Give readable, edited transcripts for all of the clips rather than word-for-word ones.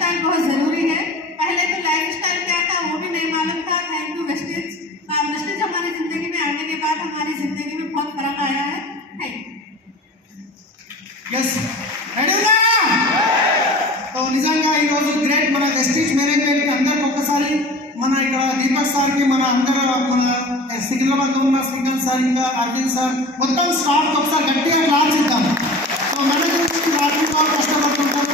Style बहुत ज़रूरी है। पहले तो लाइफ स्टाइल क्या था वो भी नहीं मालूम था। Thank you wastage. वेस्टेज हमारी ज़िंदगी में आने के बाद हमारी ज़िंदगी में बहुत फर्क आया है। Thank you. यस రెడీనా? సో నిజంగా ఈరోజు గ్రేట్ మన వెస్టీజ్ మేనేజ్మెంట్ అందరికి ఒక్కసారి మన ఇక్కడ దీపక్ సార్కి మన అందరూ మన సికింద్రాబాద్ ఉన్న శ్రీకాంత్ సార్ ఇంకా అర్జున్ సార్ మొత్తం స్టాఫ్ ఒకసారి గట్టిగా క్లాస్ ఇద్దాం. సో మన గురించి రాత్రిలో కష్టపడుతుంటాం.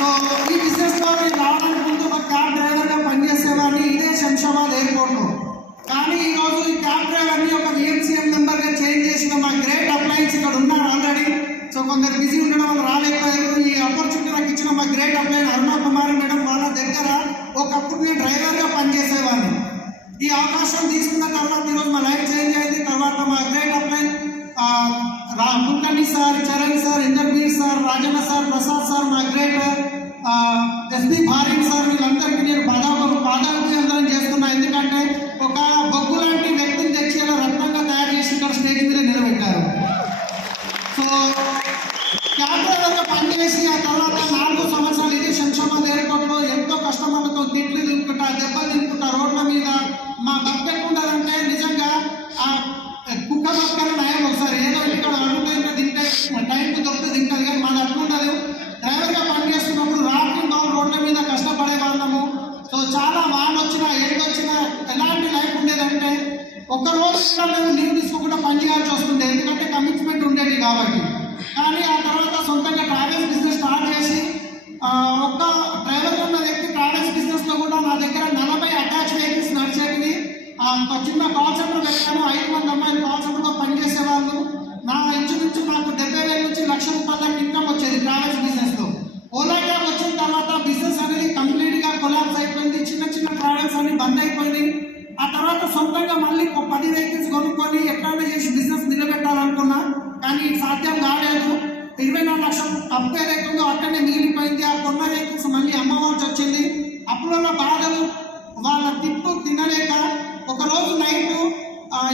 సో ఈ బిజినెస్లో నేను రావడానికి ముందు ఒక క్యాబ్ డ్రైవర్గా పనిచేసేవాడిని ఇదే శంషాబాద్ ఎయిర్పోర్ట్లో. కానీ ఈరోజు ఈ క్యాబ్ డ్రైవర్ని ఒక విఎంసీఎం మెంబర్గా చేంజ్ చేసిన మా గ్రేట్ అప్లయన్స్ ఇక్కడ ఉన్నారు ఆల్రెడీ. సో కొందరు బిజీ ఉండడం వల్ల రాలేకపోయారు. ఈ ఆపర్చునిటీ నాకు ఇచ్చిన మా గ్రేట్ అప్లైన్ అరుణా కుమారి మేడం వాళ్ళ దగ్గర ఒకప్పుడు నేను డ్రైవర్గా పనిచేసేవాడిని. ఈ అవకాశం తీసుకున్న తర్వాత ఈరోజు మా లైఫ్ చేంజ్ అయింది. తర్వాత మా great upline Kulkarni sir, Charan sir, Inderbir sir, Rajanna sir, Prasad sir, మా గ్రేట్ ఎస్పీ భారీన్ సార్ వీళ్ళందరికీ నేను పాదాభివందనం చేస్తున్నా. ఎందుకంటే ఒక బొగ్గు లాంటి వ్యక్తిని తెచ్చి ఇలా రత్నంగా తయారు చేసి ఇక్కడ స్టేజ్ మీద నిలబెట్టారు. సో క్యాబ్ డ్రైవర్గా పనిచేసి ఆ తర్వాత 4 సంవత్సరాలు ఇదే శంషాబాద్ ఎయిర్పోర్ట్లో ఎంతో కస్టమర్లతో తిట్లు తింటుకుంటా, దెబ్బలు తింటుకుంటా, రోడ్ల మీద మా బతకుండాలంటే నిజంగా ఆ కుక్క బతకని నయం. ఒకసారి ఏదో ఇక్కడ అడుగుతుంటే తింటే టైంకి దొరికితే తింటుంది, కానీ మాది అట్లుండదు. డ్రైవర్గా పనిచేస్తున్నప్పుడు రాత్రి బాబు రోడ్ల మీద కష్టపడే వాళ్ళము. సో చాలా వాన్ వచ్చినా ఎండ్ వచ్చినా ఎలాంటి లైఫ్ ఉండేదంటే ఒక్కరోజు కూడా మేము లీవ్ తీసుకోకుండా పనిచేయాల్సి వస్తుంది, ఎందుకంటే కమిట్మెంట్ ఉండేది కాబట్టి. కానీ ఆ తర్వాత సొంతంగా ట్రావెల్స్ బిజినెస్ స్టార్ట్ చేసి ఒక్క డ్రైవర్గా ఉన్న వ్యక్తి ట్రావెల్స్ బిజినెస్లో కూడా నా దగ్గర 40 అటాచ్ వెహికల్స్ నడిచేవి. చిన్న కాల్ సెంటర్ పెట్టాను. 5 మంది అమ్మాయిలు కాల్ సెంటర్లో పనిచేసేవాళ్ళు. నా ఇంచుమించు నాకు 70,000 నుంచి ₹1,00,000 ఇన్కమ్ వచ్చేది ట్రావెల్స్ బిజినెస్లో. ఓలా క్యాబ్ వచ్చిన తర్వాత బిజినెస్ అనేది కంప్లీట్గా కొలాప్స్ అయిపోయింది. చిన్న చిన్న ట్రావెల్స్ అన్ని బంద్ అయిపోయింది. ఆ తర్వాత సొంతంగా మళ్ళీ 10 వెహికల్స్ కొనుక్కొని ఎక్కడైనా చేసి బిజినెస్ నిలబెట్టాలనుకున్నా, కానీ సాధ్యం కాలేదు. 24 లక్షలు అప్పు ఏదైతుందో అక్కడనే మిగిలిపోయింది. ఆ కొన్న వెహికల్స్ మళ్ళీ అమ్మవాల్సి వచ్చింది. అప్పుడున్న బాధలు వాళ్ళ తిప్పు తినలేక ఒకరోజు నైట్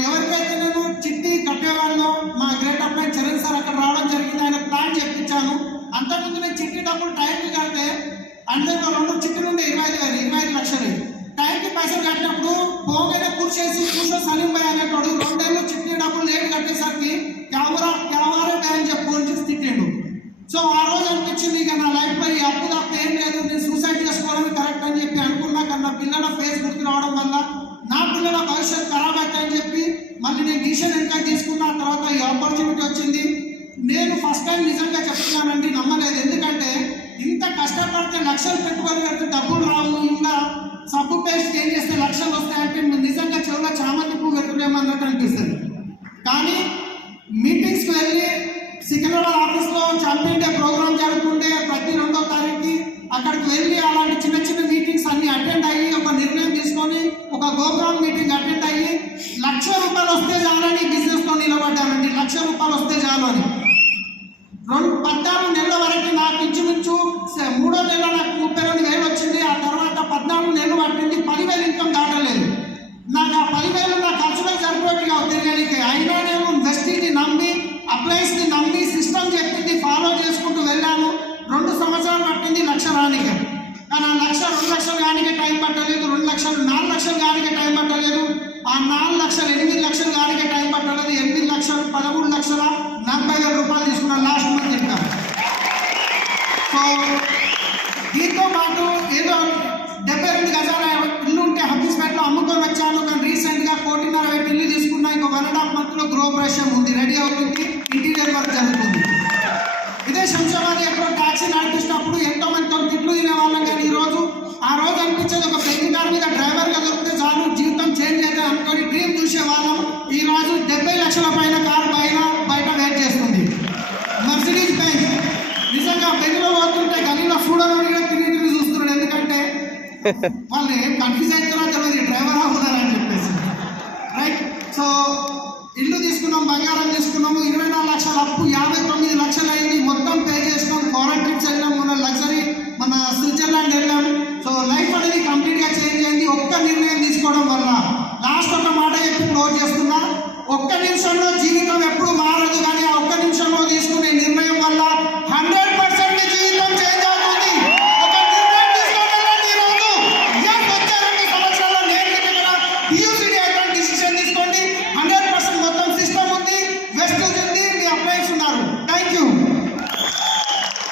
ఎవరికైతే నేను చిట్టి కట్టేవాళ్ళో మా గ్రేట్ అప్లైన్ చరణ్ సార్ అక్కడ రావడం జరిగింది. ఆయన ప్లాన్ చెప్పించాను. అంతకుముందు నేను చిట్టి డబ్బులు టైంకి కడితే అందరిలో 2 చిట్టులు ఉండే 25 లక్షలు. టైంకి పైసలు కట్టినప్పుడు పోగైనా కూర్చేసి సలీం భాయ్ అనేటోడు 2 ఏళ్ళు చిట్టి డబ్బులు లేట్ కట్టేసరికి క్యావరే అని చెప్పి తిట్టాడు. సో ఆ రోజు అనిపించింది ఇక నా లైఫ్లో ఈ అప్పు తప్ప ఏం లేదు, నేను సూసైడ్ చేసుకోవడం కరెక్ట్ అని చెప్పి అనుకున్నా. కానీ నా పిల్లల ఫేస్ గుర్తు రావడం వల్ల నా పిల్లల భవిష్యత్తు ఖరాబ్ అవుతాయని చెప్పి మళ్ళీ నేను డిసిషన్ ఇంకా తీసుకున్న తర్వాత ఈ ఆపర్చునిటీ వచ్చింది. నేను ఫస్ట్ టైం నిజంగా చెప్తున్నానండి, నమ్మలేదు. ఎందుకంటే ఇంత కష్టపడితే లక్షలు పెట్టుబడి పెడితే డబ్బులు రావు, ఇంకా సబ్బు పేస్ట్ చేంజ్ చేస్తే లక్షలు వస్తాయంటే నిజంగా చెవులో చామంతి పువ్వు పెట్టుకునేమన్నట్టు అనిపిస్తుంది. కానీ మీటింగ్స్కి వెళ్ళి సికింద్రాబాద్ ఆఫీస్లో ఛాంపియన్ డే ప్రోగ్రామ్ జరుగుతుండే ప్రతి 2వ తారీఖుకి అక్కడికి వెళ్ళి అలాంటి చిన్న చిన్న మీటింగ్స్ అన్ని అటెండ్ అయ్యి ఒక నిర్ణయం తీసుకొని ఒక గోగ్రామ్ మీటింగ్ అటెండ్ అయ్యి ₹1,00,000 వస్తే చాలని బిజినెస్లో నిలబడ్డానండి. ₹1,00,000 వస్తే చాలు అని 14 నెలల వరకు నాకు ఇంచుమించు 3వ నెల నాకు 32,000 వచ్చింది. ఆ తర్వాత 14 నెలలు పట్టింది, 10,000 ఇన్కమ్ దాటలేదు. నాకు ఆ 10,000 నా ఖర్చులకు సరిపోయేట్టుగా తిరగడానికి. అయినా నేను వెస్టీజ్ని నమ్మి అప్లయన్స్ని నమ్మి సిస్టమ్ చెప్పింది ఫాలో చేసుకుంటూ వెళ్ళాను. 2 సంవత్సరాలు పట్టింది ₹1,00,000 రానికే. కానీ ఆ 1,00,000 2 లక్షలు కానికే టైం పట్టలేదు, 2 లక్షలు 4 లక్షలు కానికే టైం పట్టలేదు, ఆ 4 లక్షలు 8 లక్షలు కానికే టైం పట్టలేదు. 8 లక్షలు 13,40,000 తీసుకున్నాను లాస్ట్ మంత్ ఇంకా. సో దీంతో పాటు ఏదో 72 గజాల ఇల్లు ఉంటే హబీస్పేటలో అమ్ముకొని వచ్చాను. కానీ రీసెంట్గా 1,50,000 పెట్టి ఇల్లు తీసుకున్నా. ఇంకో 1.5 మంత్లో గృహప్రవేశం ఉంది, రెడీ అవుతుంది, ఇంటీరియర్ వర్క్ జరుగుతుంది. ఇదే శంషాబాద్ ఎప్పుడు ట్యాక్సీ నడిపిస్తున్నప్పుడు ఎంతో మందితో తిట్లు తినేవాళ్ళం. కానీ ఆ రోజు అనిపించేది ఒక పెళ్లి కారు మీద డ్రైవర్గా దొరికితే చాలు, జీవితం చేంజ్ అయితే అనుకొని డ్రీమ్ చూసేవాళ్ళం. ఈ రోజు 70 లక్షల పైన కారు బయట వెయిట్ చేస్తుంది, మర్సిడీస్ బెంజ్. నిజంగా పెళ్లిలో పోతుంటే గలీలో చూడని తిరిగి చూస్తున్నాడు. ఎందుకంటే వాళ్ళు ఏం కన్ఫ్యూజ్ అవుతారో తెలియదు, డ్రైవర్ ఉన్నారని చెప్పేసి. రైట్. సో ఇల్లు తీసుకున్నాం, బంగారం తీసుకున్నాము, 24 లక్షల అప్పు 59 లక్షలు అయింది. మొత్తం పే చేసినాం. ఫారెన్ ట్రిప్స్ వెళ్ళాం, మన లగ్జరీ మన స్విట్జర్లాండ్ వెళ్ళాం. సో లైఫ్ అనేది కంప్లీట్గా చేంజ్ అయింది ఒక్క నిర్ణయం తీసుకోవడం వల్ల. లాస్ట్ ఒక మాట చెప్పి క్లోజ్ చేస్తున్నా, ఒక్క నిమిషంలో జీవితం ఎప్పుడు మారదు, కానీ ఆ ఒక్క నిమిషంలో తీసుకునే నిర్ణయం వల్ల